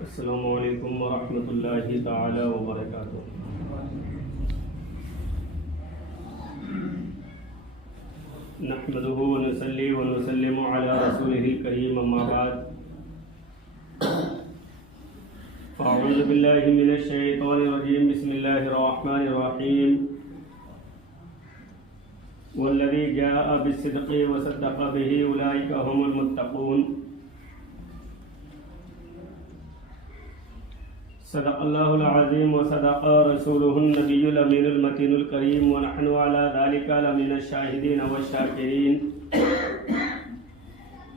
السلام علیکم ورحمۃ اللہ تعالی وبرکاتہ۔ نحمده ونصلي ونسلم على رسوله الكريم اما بعد فاعوذ بالله من الشیطان الرجیم بسم اللہ الرحمن الرحیم والذی جاء بالصدق وصدق به اولئک هم المتقون۔ صدق اللہ العظیم وصدق رسولہ النبی الامین المتین الکریم ونحن علی ذلک لمن الشاہدین والشاکرین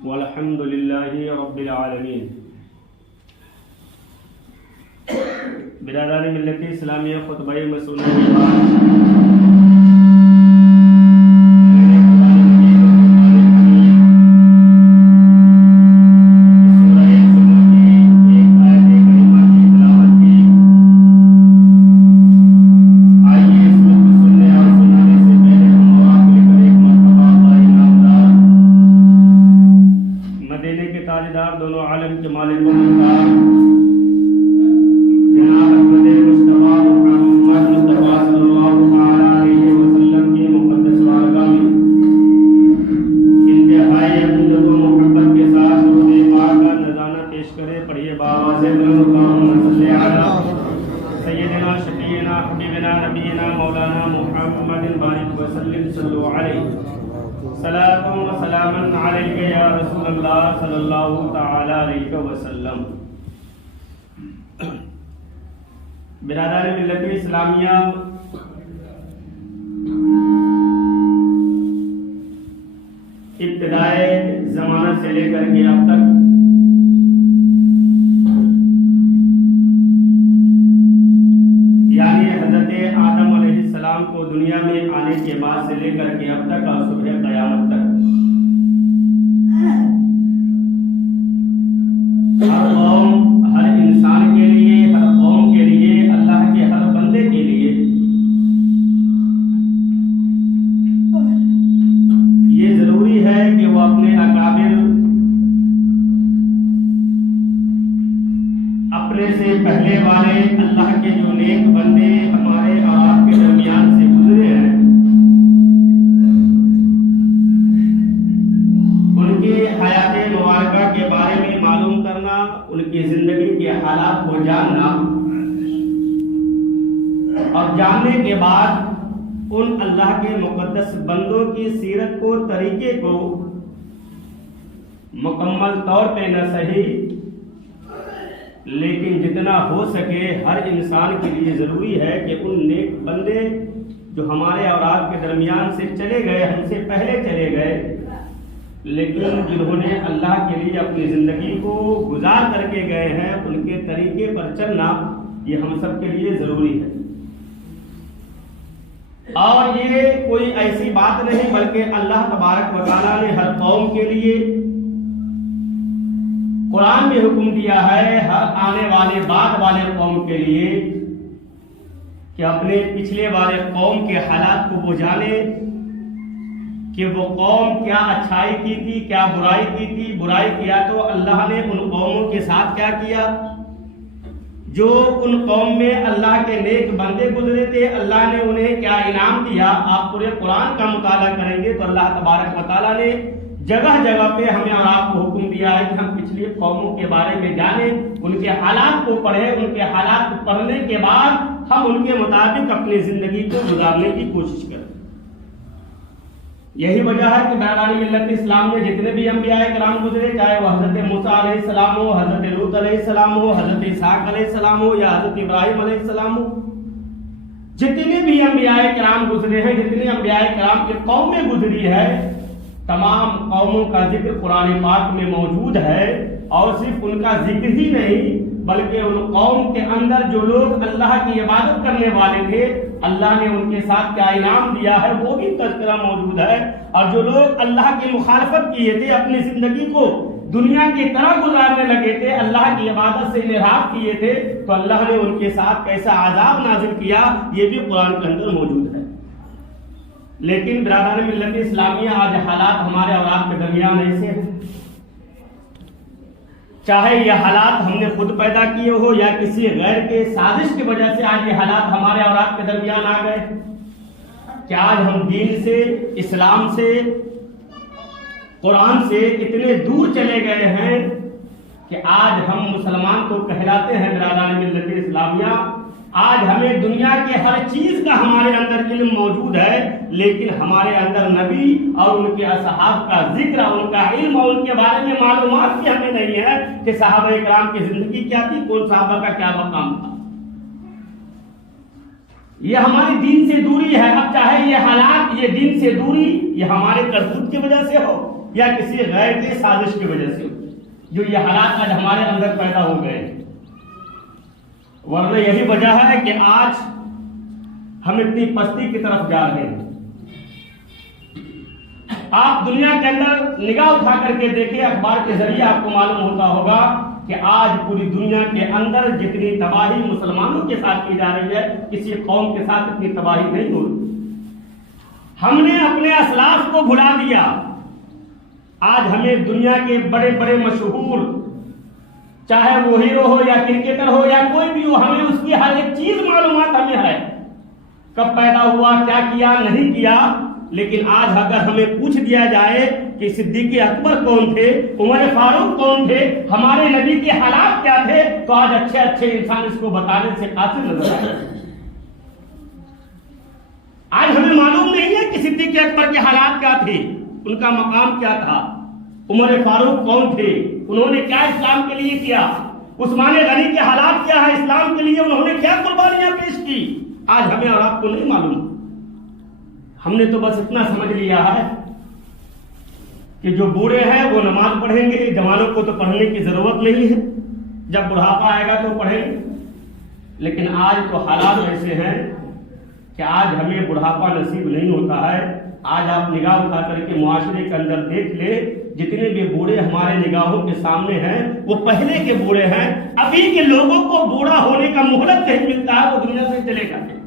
والحمد للہ رب العالمین۔ برادران ملت اسلامیہ، خطبہ مسئولہ کے بعد دونوں عالم کے مالک و مختار جناب احمد مصطفیٰ محمد مصطفیٰ صلی اللہ علیہ وسلم کی مقدس بارگاہ میں انتہائی عقیدت و محبت کے ساتھ درود پاک کا نذرانہ پیش کرے۔ پڑھیے بآواز بلند اللہم صلی علی سیدنا شفیعنا حبیبنا نبینا مولانا محمد بارک وسلم صلو علیہ صلاۃ و سلاما علیک یا رسول اللہ صلی اللہ تعالی علیہ وسلم۔ برادران ملت اسلامیہ، ابتدائے زمانہ سے لے کر کے اب تک یعنی حضرت آدم علیہ السلام کو دنیا میں آنے کے بعد سے لے کر کے اب تک اور صبح قیامت تک ہر قوم، ہر انسان کے لیے، ہر قوم کے لیے، اللہ کے ہر بندے کے لیے یہ ضروری ہے کہ وہ اپنے اکابر، اپنے سے پہلے والے اللہ کے جو نیک بندے ہمارے اور آپ کے درمیان سے گزرے ہیں، ان کی حیات مبارکہ کے بارے میں معلوم کرنا، ان کی زندگی کے حالات کو جاننا، اور جاننے کے بعد ان اللہ کے مقدس بندوں کی سیرت کو، طریقے کو مکمل طور پہ نہ صحیح لیکن جتنا ہو سکے ہر انسان کے لیے ضروری ہے کہ ان نیک بندے جو ہمارے اور آپ کے درمیان سے چلے گئے، ہم سے پہلے چلے گئے، لیکن جنہوں نے اللہ کے لیے اپنی زندگی کو گزار کر کے گئے ہیں، ان کے طریقے پر چلنا یہ ہم سب کے لیے ضروری ہے۔ اور یہ کوئی ایسی بات نہیں بلکہ اللہ تبارک و تعالیٰ نے ہر قوم کے لیے قرآن میں حکم دیا ہے، ہر آنے والے بعد والے قوم کے لیے، کہ اپنے پچھلے والے قوم کے حالات کو وہ جانے کہ وہ قوم کیا اچھائی کی تھی، کیا برائی کی تھی، برائی کیا تو اللہ نے ان قوموں کے ساتھ کیا کیا، جو ان قوم میں اللہ کے نیک بندے گزرے تھے اللہ نے انہیں کیا انعام دیا۔ آپ پورے قرآن کا مطالعہ کریں گے تو اللہ تبارک و تعالیٰ نے جگہ جگہ پہ ہمیں اور آپ کو حکم دیا ہے کہ ہم پچھلی قوموں کے بارے میں جانیں، ان کے حالات کو پڑھیں، ان کے حالات کو پڑھنے کے بعد ہم ان کے مطابق اپنی زندگی کو گزارنے کی کوشش کریں۔ یہی وجہ ہے کہ برادران ملت اسلام میں جتنے بھی انبیاء کرام گزرے، چاہے وہ حضرت موسیٰ علیہ السلام ہو، حضرت لوط علیہ السلام ہو، حضرت اسحاق علیہ السلام ہو یا حضرت ابراہیم علیہ السلام ہو، جتنے بھی انبیاء کرام گزرے ہیں، جتنے انبیاء کرام کی قومیں گزری ہے، تمام قوموں کا ذکر قرآن پاک میں موجود ہے۔ اور صرف ان کا ذکر ہی نہیں بلکہ ان قوم کے اندر جو لوگ اللہ کی عبادت کرنے والے تھے، اللہ نے ان کے ساتھ کیا انعام دیا ہے وہ بھی تذکرہ موجود ہے۔ اور جو لوگ اللہ کی مخالفت کیے تھے، اپنی زندگی کو دنیا کی طرح گزارنے لگے تھے، اللہ کی عبادت سے انحراف کیے تھے، تو اللہ نے ان کے ساتھ کیسا عذاب نازل کیا یہ بھی قرآن کے اندر موجود ہے۔ لیکن برادران ملت اسلامیہ، آج حالات ہمارے اور آپ کے درمیان ایسے ہیں، چاہے یہ حالات ہم نے خود پیدا کیے ہو یا کسی غیر کے سازش کی وجہ سے آج یہ حالات ہمارے اور آپ کے درمیان آ گئے کہ آج ہم دین سے، اسلام سے، قرآن سے اتنے دور چلے گئے ہیں کہ آج ہم مسلمان تو کہلاتے ہیں برادران ملت اسلامیہ، آج ہمیں دنیا کے ہر چیز کا ہمارے اندر علم موجود ہے، لیکن ہمارے اندر نبی اور ان کے اصحاب کا ذکر، ان کا علم اور ان کے بارے میں معلومات بھی ہمیں نہیں ہے کہ صحابہ کرام کی زندگی کیا تھی، کون صحابہ کا کیا مقام تھا۔ یہ ہماری دین سے دوری ہے۔ اب چاہے یہ حالات، یہ دین سے دوری یہ ہمارے کرتوت کی وجہ سے ہو یا کسی غیر کی سازش کی وجہ سے ہو، جو یہ حالات آج ہمارے اندر پیدا ہو گئے، ورنہ یہی وجہ ہے کہ آج ہم اتنی پستی کی طرف جا رہے ہیں۔ آپ دنیا کے اندر نگاہ اٹھا کر کے دیکھیں، اخبار کے ذریعے آپ کو معلوم ہوتا ہوگا کہ آج پوری دنیا کے اندر جتنی تباہی مسلمانوں کے ساتھ کی جا رہی ہے، کسی قوم کے ساتھ اتنی تباہی نہیں ہو رہی۔ ہم نے اپنے اسلاف کو بھلا دیا۔ آج ہمیں دنیا کے بڑے بڑے مشہور، چاہے وہ ہیرو ہو یا کرکٹر ہو یا کوئی بھی ہو، ہمیں اس کی ہر ایک چیز معلومات ہمیں ہے، کب پیدا ہوا، کیا کیا، نہیں کیا۔ لیکن آج اگر ہمیں پوچھ دیا جائے کہ صدیق اکبر کون تھے، عمر فاروق کون تھے، ہمارے نبی کے حالات کیا تھے، تو آج اچھے اچھے انسان اس کو بتانے سے قاصر نظر آتے ہیں۔ آج ہمیں معلوم نہیں ہے کہ صدیق اکبر کے حالات کیا تھے، ان کا مقام کیا تھا، عمر فاروق کون تھے، انہوں نے کیا اسلام کے لیے کیا، عثمان غنی کے حالات کیا ہے اسلام کے لیے، انہوں نے کیا قربانیاں پیش کی، آج ہمیں اور آپ کو نہیں معلوم۔ ہم نے تو بس اتنا سمجھ لیا ہے کہ جو بوڑھے ہیں وہ نماز پڑھیں گے، جوانوں کو تو پڑھنے کی ضرورت نہیں ہے، جب بڑھاپا آئے گا تو پڑھیں گے۔ لیکن آج تو حالات ایسے ہیں کہ آج ہمیں بڑھاپا نصیب نہیں ہوتا ہے۔ آج آپ نگاہ اٹھا کر کے معاشرے کے اندر دیکھ لیں، جتنے بھی بوڑھے ہمارے نگاہوں کے سامنے ہیں وہ پہلے کے بوڑھے ہیں۔ ابھی کے لوگوں کو بوڑھا ہونے کا مہلت نہیں ملتا ہے، وہ دنیا سے چلے جاتے ہیں۔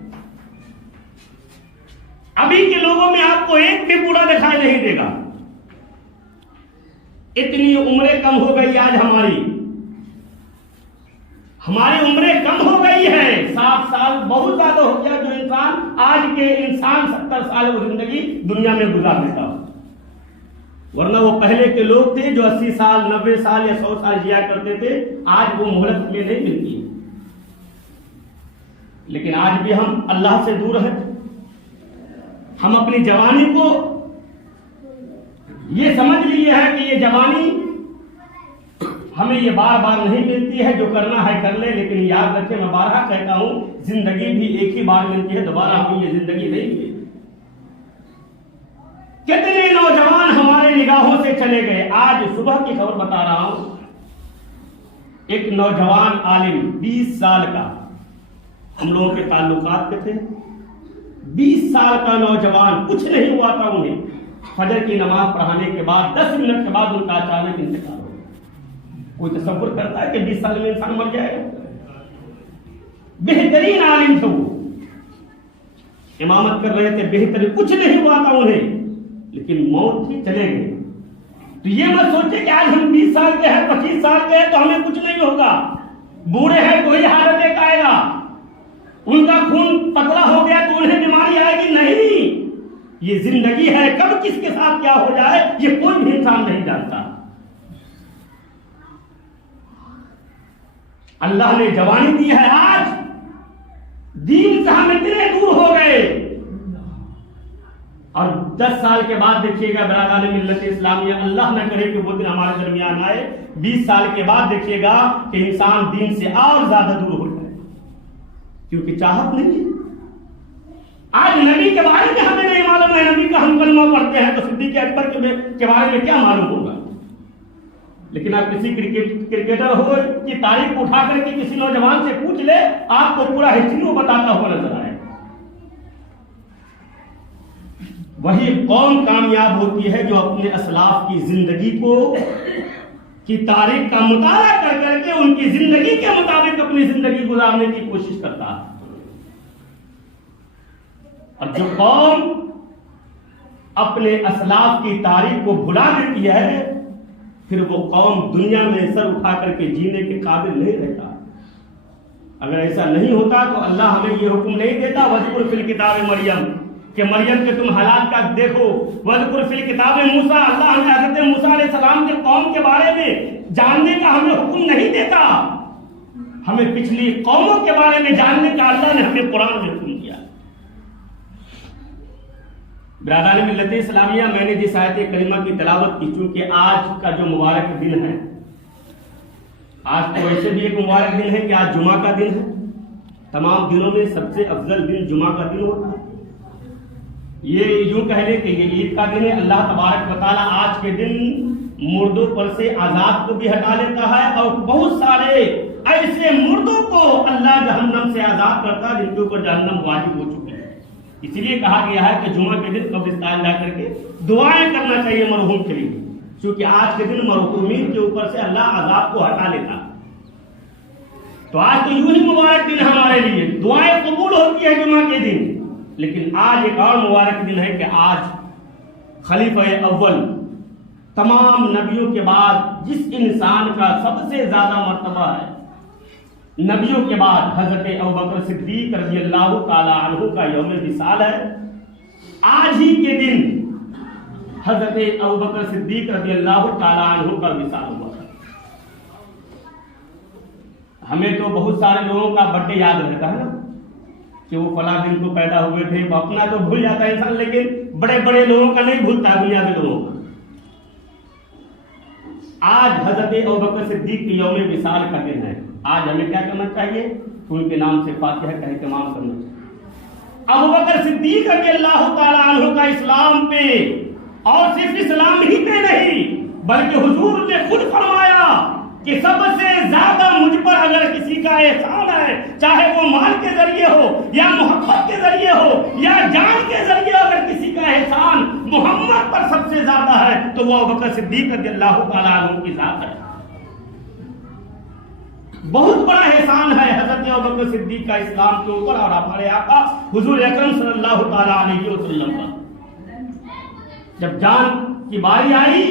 ابھی کے لوگوں میں آپ کو ایک بھی بوڑھا دکھائی نہیں دے گا۔ اتنی عمریں کم ہو گئی آج ہماری عمریں کم ہو گئی ہے، 60 سال بہت زیادہ ہو گیا جو انسان آج کے انسان 70 سال وہ زندگی دنیا میں گزار دیتا ہو، ورنہ وہ پہلے کے لوگ تھے جو 80 سال 90 سال یا 100 سال جیا کرتے تھے، آج وہ مہلت ہمیں نہیں ملتی ہے۔ لیکن آج بھی ہم اللہ سے دور ہیں۔ ہم اپنی جوانی کو یہ سمجھ لیے ہے کہ یہ جوانی ہمیں یہ بار بار نہیں ملتی ہے، جو کرنا ہے کر لے، لیکن یاد رکھیں، میں بارہا کہتا ہوں، زندگی بھی ایک ہی بار ملتی ہے، دوبارہ ہمیں یہ زندگی نہیں ملتی۔ کتنے نوجوان ہمارے نگاہوں سے چلے گئے۔ آج صبح کی خبر بتا رہا ہوں، ایک نوجوان عالم 20 سال کا، ہم لوگوں کے تعلقات کے تھے، 20 سال کا نوجوان، کچھ نہیں ہوا تھا انہیں، فجر کی نماز پڑھانے کے بعد 10 منٹ کے بعد ان کا اچانک انتقال ہو گیا۔ کوئی تصور کرتا ہے کہ 20 سال میں انسان مر جائے گا؟ بہترین عالم تھے، وہ امامت کر رہے تھے، بہترین، کچھ نہیں ہوا تھا انہیں، لیکن موت تھی، چلے گئے۔ تو یہ مت سوچے کہ آج ہم 20 سال کے ہیں، 25 سال کے ہیں تو ہمیں کچھ نہیں ہوگا، بوڑھے ہیں کوئی حالت ایک آئے گا، ان کا خون پتلا ہو گیا تو انہیں بیماری آئے گی، نہیں، یہ زندگی ہے، کب کس کے ساتھ کیا ہو جائے یہ کوئی بھی انسان نہیں جانتا۔ اللہ نے جوانی دی ہے، آج دین سے ہم اتنے دور ہو گئے، اور 10 سال کے بعد دیکھیے گا برادران ملت اسلامیہ، اللہ نہ کرے کہ وہ دن ہمارے درمیان آئے، 20 سال کے بعد دیکھیے گا کہ انسان دین سے اور زیادہ دور ہو جائے، کیونکہ چاہت نہیں ہے۔ آج نبی کے بارے میں ہمیں نہیں معلوم ہے، نبی کا ہم کلمہ پڑھتے ہیں تو صدیق اکبر کے بارے میں کیا معلوم ہوگا؟ لیکن آپ کسی کرکٹر ہو کی تاریخ اٹھا کر کے کسی نوجوان سے پوچھ لے، آپ کو پورا ہسٹری وہ بتاتا ہوا نظر آئے۔ وہی قوم کامیاب ہوتی ہے جو اپنے اسلاف کی زندگی کی تاریخ کا مطالعہ کر کر کے ان کی زندگی کے مطابق اپنی زندگی گزارنے کی کوشش کرتا ہے۔ اور جو قوم اپنے اسلاف کی تاریخ کو بھلا دیتی ہے، پھر وہ قوم دنیا میں سر اٹھا کر کے جینے کے قابل نہیں رہتا۔ اگر ایسا نہیں ہوتا تو اللہ ہمیں یہ حکم نہیں دیتا وذکر فی الکتاب مریم، کہ مریم کے تم حالات کا دیکھو، وذکر فی الکتاب موسیٰ، اللہ ہمیں حضرت موسیٰ علیہ السلام کے قوم کے بارے میں جاننے کا ہمیں حکم نہیں دیتا، ہمیں پچھلی قوموں کے بارے میں جاننے کا اللہ نے ہمیں قرآن میں حکم دیا۔ برادران ملت اسلامیہ، میں نے جس آیت کریمہ کی تلاوت کی، چونکہ آج کا جو مبارک دن ہے، آج تو ویسے بھی ایک مبارک دن ہے کہ آج جمعہ کا دن ہے، تمام دنوں میں سب سے افضل دن جمعہ کا دن ہوتا ہے۔ یہ یوں کہہ لیں کہ یہ عید کا دن ہے، اللہ تبارک و تعالیٰ آج کے دن مردوں پر سے عذاب کو بھی ہٹا لیتا ہے، اور بہت سارے ایسے مردوں کو اللہ جہنم سے آزاد کرتا ہے جن کے اوپر جہنم واجب ہو چکی ہے۔ اسی لیے کہا گیا ہے کہ جمعہ کے دن قبرستان جا کر کے دعائیں کرنا چاہیے مرحوم کے لیے، کیونکہ آج کے دن مرحومین کے اوپر سے اللہ عذاب کو ہٹا لیتا ہے۔ تو آج تو یوں ہی مبارک دن ہے ہمارے لیے، دعائیں قبول ہوتی ہے جمعہ کے دن، لیکن آج ایک اور مبارک دن ہے کہ آج خلیفہ اول تمام نبیوں کے بعد جس انسان کا سب سے زیادہ مرتبہ ہے، نبیوں کے بعد حضرت ابوبکر صدیق رضی اللہ تعالی عنہ کا یوم وصال ہے۔ آج ہی کے دن حضرت ابوبکر صدیق رضی اللہ تعالی عنہ کا وصال ہوا۔ ہمیں تو بہت سارے لوگوں کا برتھ ڈے یاد رہتا ہے نا، کہ وہ فلاں دن کو پیدا ہوئے تھے، وہ اپنا تو بھول جاتا ہے انسان، لیکن بڑے بڑے لوگوں کا نہیں بھولتا، دنیا کے لوگوں کا۔ آج حضرت ابوبکر صدیق کے یوم وصال کا دن ہے۔ آج ہمیں کیا کرنا چاہیے؟ ان کے نام سے فاتحہ کا اہتمام کرنا چاہیے۔ ابوبکر صدیق رضی اللہ تعالی عنہ کا اسلام پہ، اور صرف اسلام ہی پہ نہیں بلکہ حضور نے خود فرمایا کہ سب سے زیادہ مجھ پر اگر کسی کا احسان ہے، چاہے وہ مال کے ذریعے ہو یا محبت کے ذریعے ہو یا جان کے ذریعے، اگر کسی کا احسان محمد پر سب سے زیادہ ہے تو وہ ابوبکر صدیق رضی اللہ تعالیٰ عنہ کی ذات ہے۔ بہت بڑا احسان ہے حضرت ابوبکر صدیق کا اسلام کے اوپر اور ہمارے آقا حضور اکرم صلی اللہ تعالیٰ علیہ وسلم پر۔ جب جان کی باری آئی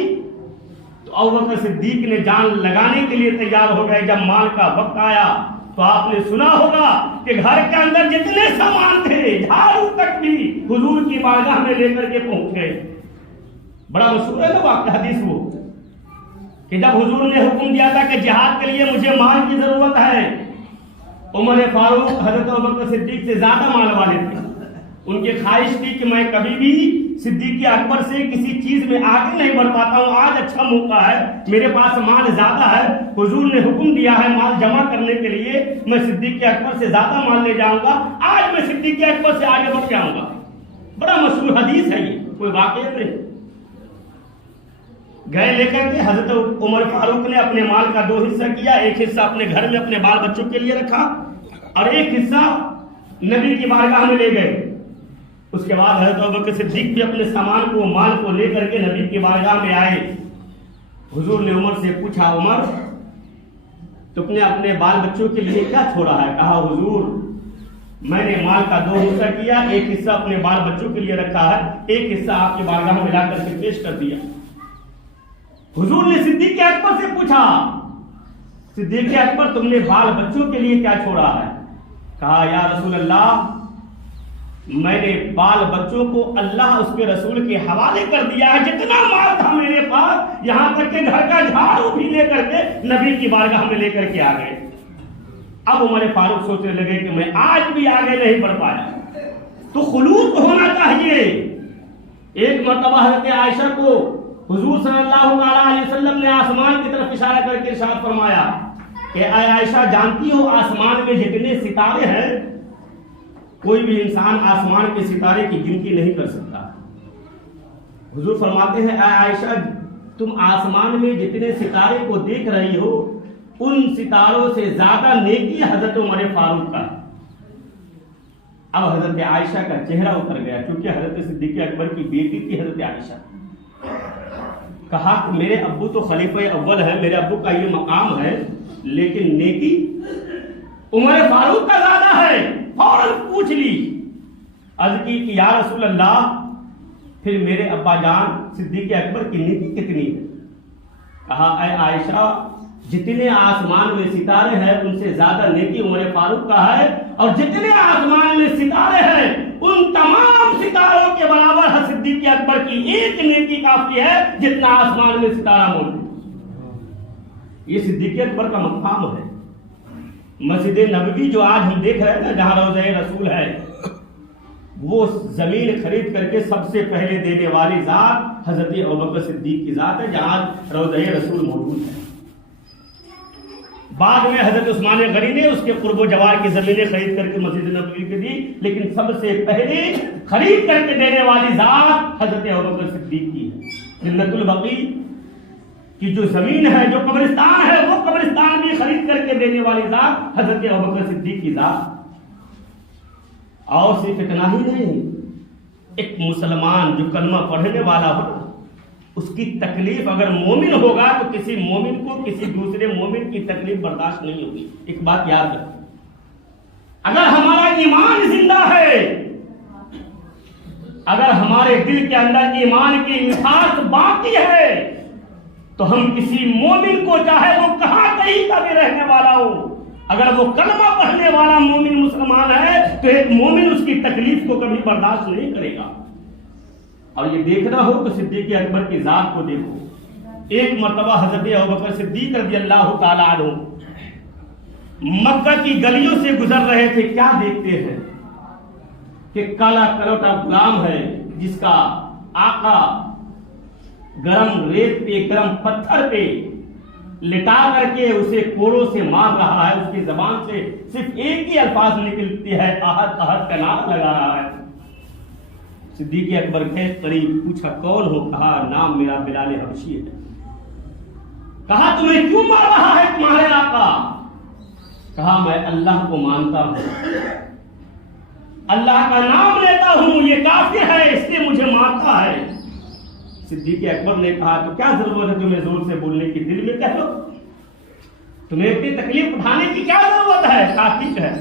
تو ابوبکر صدیق نے جان لگانے کے لیے تیار ہو گئے۔ جب مال کا وقت آیا تو آپ نے سنا ہوگا کہ گھر کے اندر جتنے سامان تھے، جھاڑو تک بھی حضور کی بارگاہ میں لے کر کے پہنچ گئے۔ بڑا مشہور ہے نا واقعہ حدیث وہ، کہ جب حضور نے حکم دیا تھا کہ جہاد کے لیے مجھے مال کی ضرورت ہے، عمر فاروق حضرت ابوبکر صدیق سے زیادہ مال والے تھے، ان کی خواہش تھی کہ میں کبھی بھی صدیق اکبر سے کسی چیز میں آگے نہیں بڑھ پاتا ہوں، آج اچھا موقع ہے، میرے پاس مال زیادہ ہے، حضور نے حکم دیا ہے مال جمع کرنے کے لیے، میں صدیق اکبر سے زیادہ مال لے جاؤں گا، آج میں صدیق اکبر سے آگے بڑھ جاؤں گا۔ بڑا مشہور حدیث ہے یہ، کوئی واقعہ نہیں۔ گئے لے کر کے حضرت عمر فاروق نے اپنے مال کا 2 حصہ کیا، ایک حصہ اپنے گھر میں اپنے بال بچوں کے لیے رکھا اور ایک حصہ نبی کی بارگاہ میں لے گئے۔ اس کے بعد حضرت ابوبکر صدیق بھی اپنے سامان کو، مال کو لے کر کے نبی کی بارگاہ میں آئے۔ حضور نے عمر سے پوچھا، عمر تم نے اپنے بال بچوں کے لیے کیا چھوڑا ہے؟ کہا حضور میں نے مال کا 2 حصہ کیا، ایک حصہ اپنے بال بچوں کے لیے رکھا ہے، ایک حصہ آپ کی بارگاہ میں لا کر کے پیش کر دیا۔ حضور نے صدیق اکبر سے پوچھا، صدیق اکبر تم نے بال بچوں کے لیے کیا چھوڑا ہے؟ کہا یا رسول اللہ میں نے بال بچوں کو اللہ اس کے رسول کے حوالے کر دیا ہے، جتنا مال تھا میرے پاس، یہاں تک کہ گھر کا جھاڑو بھی لے کر کے نبی کی بارگاہ میں لے کر کے آ گئے۔ اب عمر فاروق سوچنے لگے کہ میں آج بھی آگے نہیں بڑھ پایا، تو خلوص ہونا چاہیے۔ ایک مرتبہ حضرت عائشہ کو حضور صلی اللہ علیہ وسلم نے آسمان کی طرف اشارہ کر کے ارشاد فرمایا کہ اے عائشہ جانتی ہو آسمان میں جتنے ستارے ہیں کوئی بھی انسان آسمان کے ستارے کی گنتی نہیں کر سکتا۔ حضور فرماتے ہیں اے عائشہ تم آسمان میں جتنے ستارے کو دیکھ رہی ہو ان ستاروں سے زیادہ نیکی حضرت عمر فاروق کا۔ اب حضرت عائشہ کا چہرہ اتر گیا، کیونکہ حضرت صدیق اکبر کی بیٹی تھی حضرت عائشہ۔ کہا کہ میرے ابو تو خلیفہ اول ہے، میرے ابو کا یہ مقام ہے، لیکن نیکی عمر فاروق کا زیادہ ہے۔ فوراً پوچھ لی، عرض کی کہ یا رسول اللہ پھر میرے ابا جان صدیق اکبر کی نیکی کتنی ہے؟ کہا اے عائشہ جتنے آسمان میں ستارے ہیں ان سے زیادہ نیکی عمر فاروق کا ہے، اور جتنے آسمان میں ستارے ہیں ان تمام ستاروں کے برابر ہے صدیق اکبر کی ایک نیکی کافی ہے جتنا آسمان میں ستارہ موجود۔ یہ صدیق اکبر کا مقام ہے۔ مسجد نبوی جو آج ہم دیکھ رہے ہیں نا، جہاں روضہ رسول ہے، وہ زمین خرید کر کے سب سے پہلے دینے والی ذات حضرت ابوبکر صدیق کی ذات ہے، جہاں روضہ رسول موجود ہے۔ بعد میں حضرت عثمان غنی نے اس کے قرب و جوار کی زمینیں خرید کر کے مسجد نبوی کو دی، لیکن سب سے پہلے خرید کر کے دینے والی ذات حضرت ابوبکر صدیق کی ہے۔ جنت البقیع کی جو زمین ہے، جو قبرستان ہے، وہ قبرستان بھی خرید کر کے دینے والی ذات حضرت ابوبکر صدیق کی ذات۔ اور صرف اتنا ہی نہیں، ایک مسلمان جو کلمہ پڑھنے والا ہو اس کی تکلیف اگر مومن ہوگا تو کسی مومن کو کسی دوسرے مومن کی تکلیف برداشت نہیں ہوگی۔ ایک بات یاد رکھیں، اگر ہمارا ایمان زندہ ہے، اگر ہمارے دل کے اندر ایمان کی مٹھاس باقی ہے، تو ہم کسی مومن کو چاہے وہ کہاں کہیں کا بھی رہنے والا ہو، اگر وہ کلمہ پڑھنے والا مومن مسلمان ہے تو ایک مومن اس کی تکلیف کو کبھی برداشت نہیں کرے گا۔ اور یہ دیکھنا ہو تو صدیق اکبر کی ذات کو دیکھو۔ ایک مرتبہ حضرت ابوبکر صدیق رضی اللہ تعالی عنہ مکہ کی گلیوں سے گزر رہے تھے، کیا دیکھتے ہیں کہ کالا کلوٹا غلام ہے جس کا آقا گرم ریت پہ، گرم پتھر پہ لٹا کر کے اسے کوڑوں سے مار رہا ہے، اس کی زبان سے صرف ایک ہی الفاظ نکلتی ہے، احد احد کا نام لگا رہا ہے۔ صدیق اکبر کے قریب پوچھا کون ہو؟ کہا نام میرا بلال حبشی ہے۔ کہا تمہیں کیوں مار رہا ہے تمہارے آقا؟ کہا میں اللہ کو مانتا ہوں، اللہ کا نام لیتا ہوں، یہ کافر ہے اس لیے مجھے مارتا ہے۔ صدیق اکبر نے کہا تو کیا ضرورت ہے تمہیں زور سے بولنے کی، دل میں کہہ لو، تمہیں اتنی تکلیف اٹھانے کی کیا ضرورت ہے، کافی ہے۔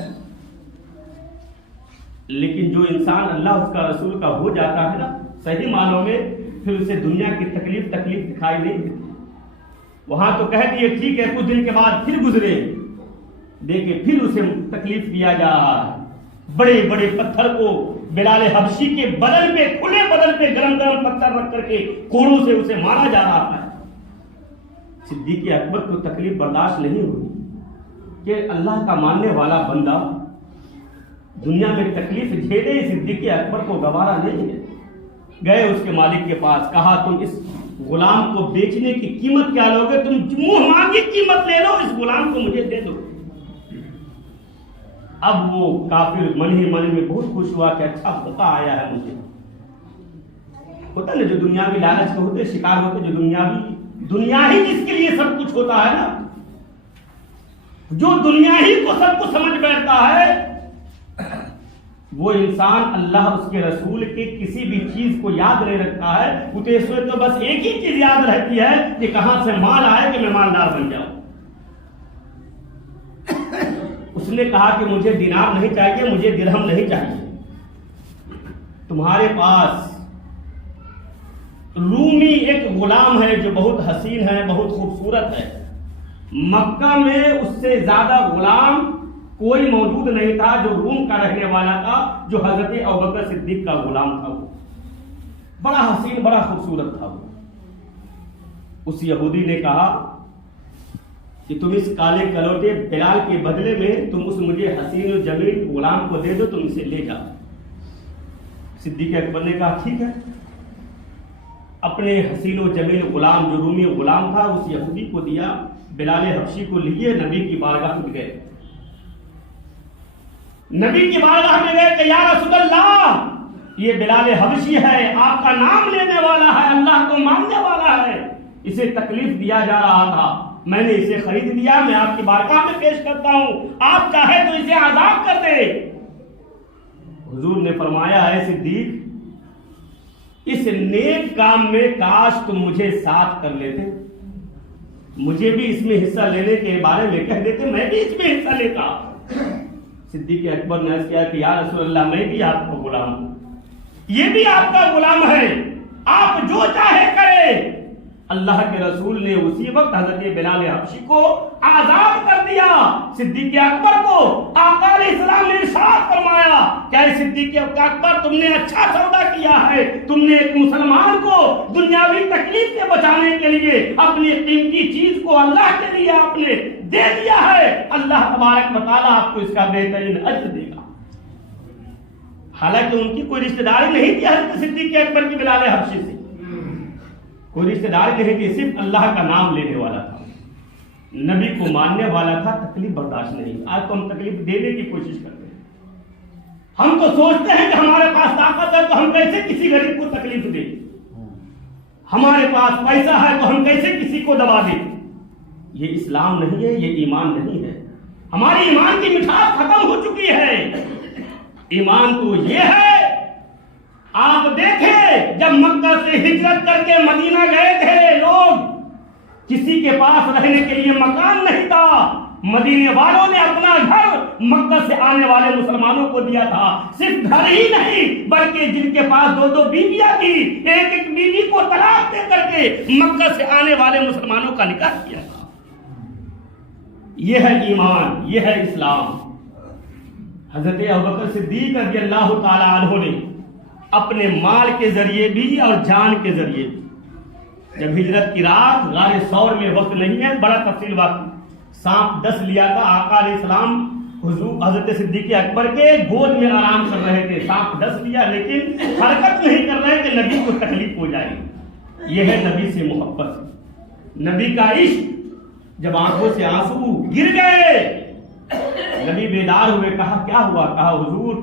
لیکن جو انسان اللہ اس کا رسول کا ہو جاتا ہے نا صحیح معنوں میں، پھر اسے دنیا کی تکلیف دکھائی نہیں دیتی۔ وہاں تو کہہ دیے ٹھیک ہے، کچھ دن کے بعد پھر گزرے، دیکھے پھر اسے تکلیف دیا جا رہا ہے۔ بڑے بڑے پتھر کو بلال حبشی کے بدن پہ، کھلے بدن پہ گرم گرم پتھر رکھ کر کے کوڑوں سے اسے مارا جا رہا ہے۔ صدیق اکبر کو تکلیف برداشت نہیں ہوئی کہ اللہ کا ماننے والا بندہ دنیا میں تکلیف جھیلے، صدیق اکبر کو گوارا نہیں ہے۔ گئے اس کے مالک کے پاس، کہا تم اس غلام کو بیچنے کی قیمت کیا لوگے؟ تم منہ مانگی قیمت لے لو، اس غلام کو مجھے دے دو۔ اب وہ کافر من ہی من میں بہت خوش ہوا کہ اچھا موقع آیا ہے مجھے۔ ہوتا نا جو دنیاوی لالچ کے ہوتے شکار ہوتے، جو دنیا ہی جس کے لیے سب کچھ ہوتا ہے نا، جو دنیا ہی کو سب کچھ سمجھ بیٹھتا ہے، وہ انسان اللہ اس کے رسول کے کسی بھی چیز کو یاد نہیں رکھتا ہے۔ اسے تو بس ایک ہی چیز یاد رہتی ہے کہ کہاں سے مال آئے کہ میں مالدار بن جاؤں۔ اس نے کہا کہ مجھے دینار نہیں چاہیے، مجھے درہم نہیں چاہیے، تمہارے پاس رومی ایک غلام ہے جو بہت حسین ہے، بہت خوبصورت ہے، مکہ میں اس سے زیادہ غلام کوئی موجود نہیں تھا جو روم کا رہنے والا تھا، جو حضرت ابوبکر صدیق کا غلام تھا۔ وہ بڑا حسین، بڑا خوبصورت تھا۔ وہ اس یہودی نے کہا کہ تم اس کالے کلوٹے بلال کے بدلے میں تم اس مجھے حسین و جمیل غلام کو دے دو، تم اسے لے جاؤ۔ صدیق اکبر نے کہا ٹھیک ہے۔ اپنے حسین و جمیل غلام جو رومی غلام تھا اس یہودی کو دیا، بلال حبشی کو لیے نبی کی بارگاہ میں گئے۔ نبی کی بارگاہ میں گئے کہ یا رسول اللہ، یہ بلال حبشی ہے، آپ کا نام لینے والا ہے، اللہ کو ماننے والا ہے، اسے تکلیف دیا جا رہا تھا، میں نے اسے خرید لیا، میں آپ کی بارگاہ میں پیش کرتا ہوں، آپ چاہے تو اسے آزاد کر دے۔ حضور نے فرمایا ہے صدیق، اس نیک کام میں کاش تم مجھے ساتھ کر لیتے، مجھے بھی اس میں حصہ لینے کے بارے میں کہہ دیتے، میں بھی اس میں حصہ لیتا۔ صدیق اکبر نے عرض کیا کہ یا رسول اللہ، میں بھی آپ کا غلام ہوں، یہ بھی آپ کا غلام ہے، آپ جو چاہے کرے، اللہ کے رسول نے اسی وقت حضرت بلال حبشی کو آزاد کر دیا۔ صدیق اکبر کو آقا علیہ السلام نے ارشاد فرمایا کہ اے صدیق اکبر تم نے اچھا سودا کیا ہے، تم نے ایک مسلمان کو دنیاوی تکلیف سے بچانے کے لیے اپنی قیمتی چیز کو اللہ کے لیے آپ نے دے دیا ہے، اللہ تبارک و تعالیٰ آپ کو اس کا بہترین اجر دے گا۔ حالانکہ ان کی کوئی رشتہ داری نہیں تھی حضرت صدیق اکبر کی بلال حبشی سے، کوئی رشتہ داری نہیں تھی، صرف اللہ کا نام لینے والا تھا، نبی کو ماننے والا تھا، تکلیف برداشت نہیں۔ آج تو ہم تکلیف دینے کی کوشش کرتے ہیں، ہم تو سوچتے ہیں کہ ہمارے پاس طاقت ہے تو ہم کیسے کسی غریب کو تکلیف دیں، ہمارے پاس پیسہ ہے تو ہم کیسے کسی کو دبا دیں۔ یہ اسلام نہیں ہے، یہ ایمان نہیں ہے، ہماری ایمان کی مٹھاس ختم ہو چکی ہے۔ ایمان تو یہ ہے، آپ دیکھیں جب مکہ سے ہجرت کر کے مدینہ گئے تھے لوگ، کسی کے پاس رہنے کے لیے مکان نہیں تھا، مدینے والوں نے اپنا گھر مکہ سے آنے والے مسلمانوں کو دیا تھا۔ صرف گھر ہی نہیں بلکہ جن کے پاس دو دو بیویاں تھی، ایک ایک بیوی کو طلاق دے کر کے مکہ سے آنے والے مسلمانوں کا نکاح کیا تھا۔ یہ ہے ایمان، یہ ہے اسلام۔ حضرت ابوبکر صدیق رضی اللہ تعالی عنہ نے اپنے مال کے ذریعے بھی اور جان کے ذریعے بھی، جب ہجرت کی رات غار ثور میں، وقت نہیں ہے بڑا تفصیل واقعہ، سانپ ڈس لیا تھا، آقا علیہ السلام حضور حضرت صدیق اکبر کے گود میں آرام کر رہے تھے، سانپ ڈس لیا لیکن حرکت نہیں کر رہے کہ نبی کو تکلیف ہو جائے گی۔ یہ ہے نبی سے محبت، نبی کا عشق۔ جب آنکھوں سے آنسو گر گئے، نبی بیدار ہوئے، کہا کیا ہوا؟ کہا حضور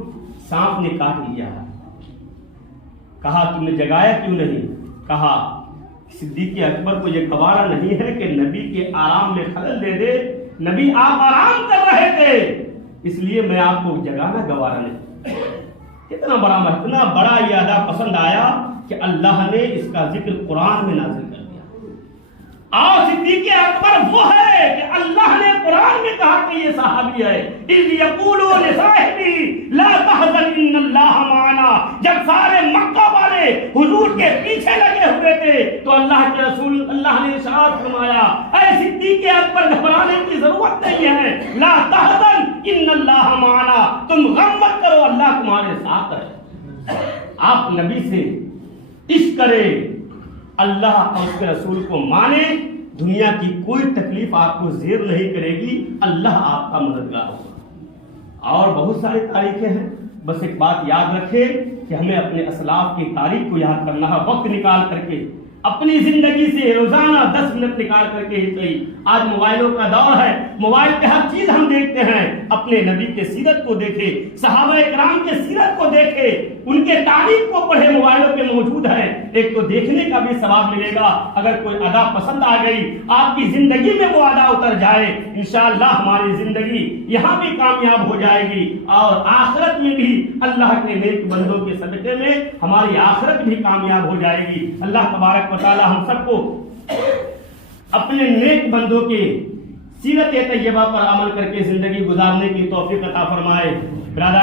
سانپ نے کاٹ لیا۔ کہا تم نے جگایا کیوں نہیں؟ کہا صدیق اکبر کو یہ گوارا نہیں ہے کہ نبی کے آرام میں خلل دے دے، نبی آپ آرام کر رہے تھے اس لیے میں آپ کو جگانا گوارا نہیں۔ کتنا بڑا اتنا بڑا یہ ادا پسند آیا کہ اللہ نے اس کا ذکر قرآن میں نازل کر دیا۔ اور صدیق اکبر وہ ہے کہ اللہ نے قرآن میں کہا کہ یہ صحابی ہے، اذ یقول لصاحبہ لا تحزن ان اللہ معنا۔ جب سارے مکہ والے حضور کے پیچھے لگے ہوئے تھے تو اللہ کے رسول اللہ نے ارشاد فرمایا اے صدیق اکبر گھبرانے کی ضرورت نہیں ہے، لا تحزن ان اللہ معنا، تم غم مت کرو اللہ تمہارے ساتھ ہے۔ آپ نبی سے عشق کریں، اللہ اور اس کے رسول کو مانے، دنیا کی کوئی تکلیف آپ کو زیر نہیں کرے گی، اللہ آپ کا مددگار ہوگا۔ اور بہت ساری تاریخیں ہیں، بس ایک بات یاد رکھے کہ ہمیں اپنے اسلاف کی تاریخ کو یاد کرنا ہے، وقت نکال کر کے اپنی زندگی سے روزانہ 10 منٹ نکال کر کے ہی صحیح۔ آج موبائلوں کا دور ہے، موبائل پہ ہر چیز ہم دیکھتے ہیں، اپنے نبی کے سیرت کو دیکھیں، صحابہ کرام کے سیرت کو دیکھیں، ان کے تاریخ کو پڑھے، موبائلوں پہ موجود ہے۔ ایک تو دیکھنے کا بھی ثواب ملے گا، اگر کوئی ادا پسند آ گئی آپ کی زندگی میں وہ ادا اتر جائے، انشاءاللہ ہماری زندگی یہاں بھی کامیاب ہو جائے گی اور آخرت میں بھی اللہ کے نیک بندوں کے صدقے میں ہماری آخرت بھی کامیاب ہو جائے گی۔ اللہ تبارک و تعالی ہم سب کو اپنے نیک بندوں کے سیرت طیبہ پر عمل کر کے زندگی گزارنے کی توفیق عطا فرمائے۔ برادر